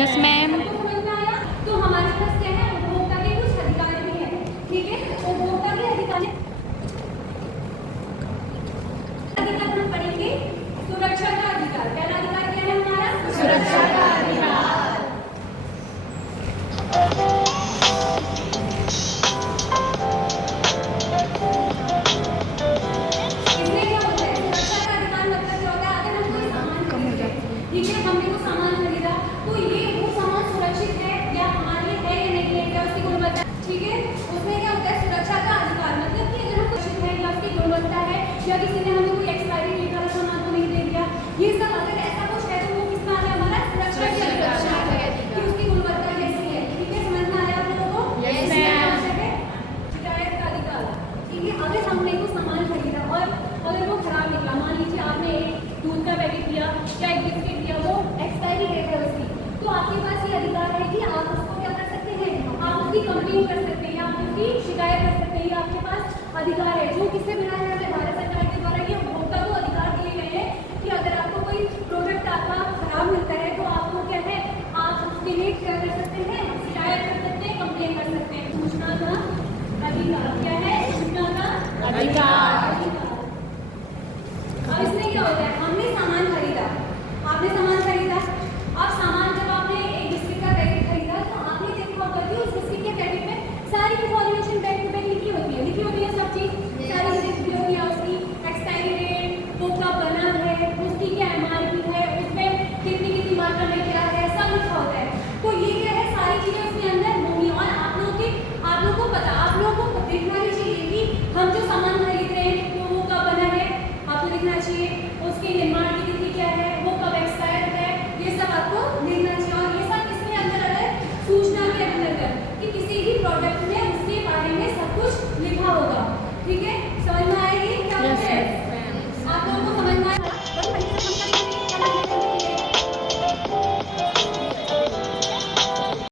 Yes ma'am. तो समझ में आया। तो हमारे पास क्या है, उपभोक्ता के कुछ अधिकार भी है। ठीक है, उपभोक्ता के अधिकार हम पढ़ेंगे। सुरक्षा का अधिकार, पहला अधिकार क्या है हमारा? सुरक्षा का अधिकार। इसमें क्या होता है, सुरक्षा का अधिकार मतलब क्या होता है, अगर हम कोई सामान खरीदते हैं, ठीक है, हमने वो सामान खरीदा, तो ये वो सामान सुरक्षित है या हमारे लिए है या नहीं है, क्या उसकी गुणवत्ता, ठीक है, उसमें क्या होता है सुरक्षा का अधिकार, मतलब कि अगर हम सुरक्षित है या उसकी गुणवत्ता है, या किसी ने हमें कोई एक्सपायरी डेट वाला सामान तो नहीं दे दिया, ये सब अगर ऐसा कुछ है तो वो किसका है, हमारा सुरक्षा का अधिकार है कि उसकी गुणवत्ता कैसी है। ठीक है, समझ में आया आप लोगों को? Yes ma'am. शिकायत का अधिकार, ठीक है, अगर हमने कोई सामान खरीदा और अगर वो खराब निकला, मान लीजिए आपने एक दूध का पैकेट लिया या एक बिस्किट लिया, वो एक्सपायरी डेट है उसकी, तो आपके पास ये अधिकार है कि आप उसको क्या कर सकते हैं, आप उसकी कंप्लेंट कर सकते हैं या आप उसकी शिकायत कर सकते हैं, ये आपके पास अधिकार है। जो किससे मिला है, हमें भारत सरकार